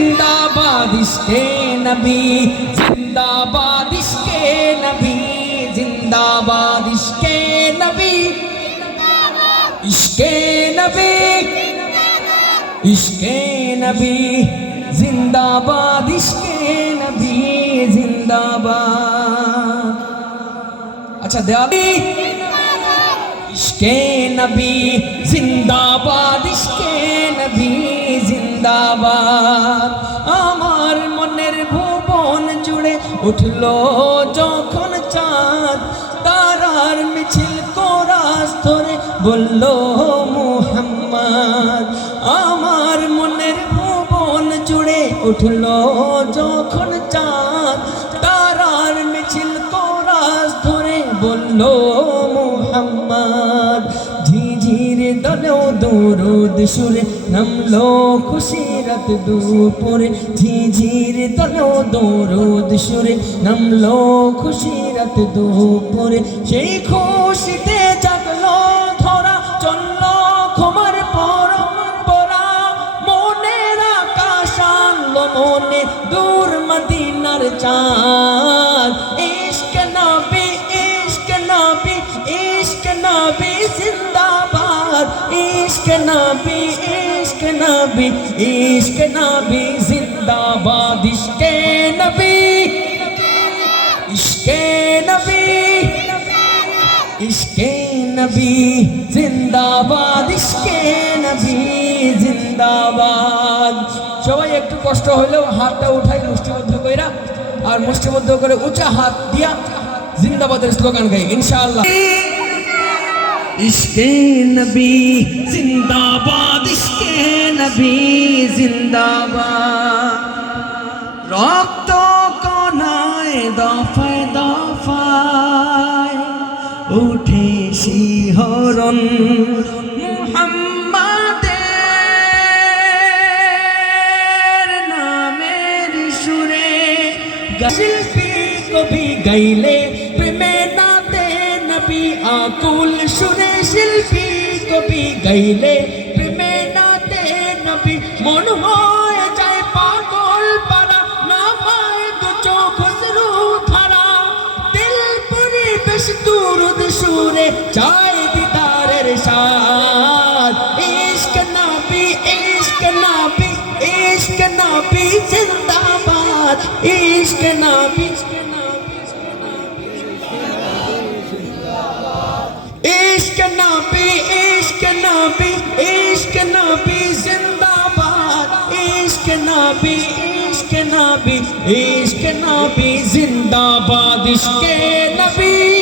जिंदाबाद इश्के नबी, जिंदाबाद इश्के नबी, जिंदाबाद इश्के नबी, इश्के नबी, इश्के नबी, जिंदाबाद इश्के नबी, जिंदाबाद। अच्छा दयाली इश्के नबी, जिंदाबाद इश्के नबी, जिंदाबाद। আমার মনের ভুবন জুড়ে উঠলো যখন চাঁদ, তারার মিছিল কোরাস ধরে বলল মুহাম্মদ। আমার মনের ভুবন জুড়ে উঠলো যখন চাঁদ, তারার মিছিল কোরাস ধরে বলল মুহাম্মদ। ঝিঝির দলেও দরুদ সুরে নামলো খুশিরাত দুপুরে, ঝিঝির দলেও দরুদ সুরে নামলো খুশিরাত দুপুরে। সেই খুশিতে জাগলো ধরা, চললো ক্ষমার পরম্পরা। মনের আকাশ আনলো মনে দূর মদিনার চাঁদ। ইশক নবী, ইশক নবী, ইশক নবী জিন্দাবাদ। ইশক নবী, ইশক নবী, ইশক নবী জিন্দাবাদ। ইশকে নবী, ইশকে নবী, ইশকে নবী জিন্দাবাদ। ইশকে নবী জিন্দাবাদ। সবাই একটু কষ্ট হইলেও হাতটা উঠাই মুষ্টিবদ্ধ কইরা, আর মুষ্টিবদ্ধ করে উঁচা হাত দিয়া জিন্দাবাদের স্লোগান গাই ইনশাআল্লাহ। ইশকে নবী জিন্দাবাদ, ইশকে নবী জিন্দাবাদ। রক্ত কণায় দফায় দফায় উঠে শিহরণ মুহাম্মাদের নামের সুরে। শিল্পী কবি গাইলে প্রেমে নাতে নবী আকুল সুরে। শিল্পী কবি গাইলে প্রেমে নাতে নবী মন হয়ে যায় পাগল পারা। নামায় দু চোখ অশ্রু ধারা, দিল পরিবেশ দুরুদ সুরে চায় দিদারের স্বাদ। ইশক নবী, ইশক নবী, ইশক নবী জিন্দাবাদ। ইশক নবী, इश्क नबी, इश्क नबी, इश्क नबी जिंदाबाद। इश्क नबी, इश्क नबी, इश्क नबी जिंदाबाद। इश्क नबी।